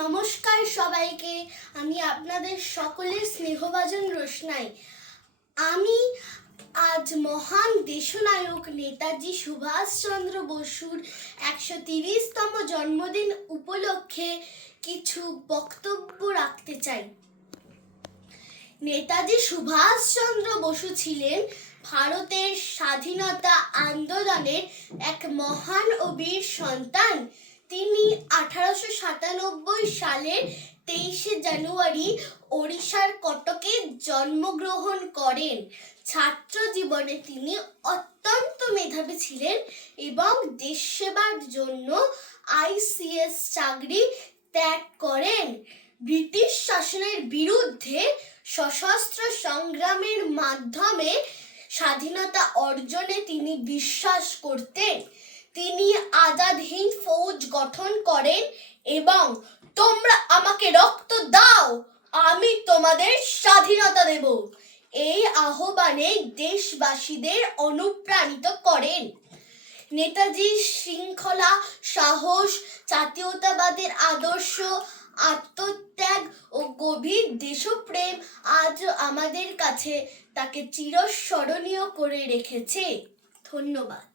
নমস্কার সবাইকে। আমি আপনাদের সকলের স্নেহভাজন রোশনাই। আমি আজ মহান দেশনায়ক নেতাজি সুভাষচন্দ্র বসুর 130তম জন্মদিন উপলক্ষে কিছু বক্তব্য রাখতে চাই। নেতাজি সুভাষচন্দ্র বসু ছিলেন ভারতের স্বাধীনতা আন্দোলনের এক মহান ও বীর সন্তান। তিনি 1897 সালের 23শে জানুয়ারি ওড়িশার কটকে জন্মগ্রহণ করেন। ছাত্র জীবনে তিনি অত্যন্ত মেধাবী ছিলেন এবং দেশ সেবার জন্য ICS চাকরি ত্যাগ করেন। ব্রিটিশ শাসনের বিরুদ্ধে সশস্ত্র সংগ্রামের মাধ্যমে স্বাধীনতা অর্জনে তিনি বিশ্বাস করতেন। তিনি আজাদ হিন্দ ফৌজ গঠন করেন এবং তোমরা আমাকে রক্ত দাও, আমি তোমাদের স্বাধীনতা দেব, এই আহ্বানে দেশবাসীদের অনুপ্রাণিত করেন। নেতাজির শৃঙ্খলা, সাহস, জাতীয়তাবাদের আদর্শ, আত্মত্যাগ ও গভীর দেশপ্রেম আজ আমাদের কাছে তাকে চিরস্মরণীয় করে রেখেছে। ধন্যবাদ।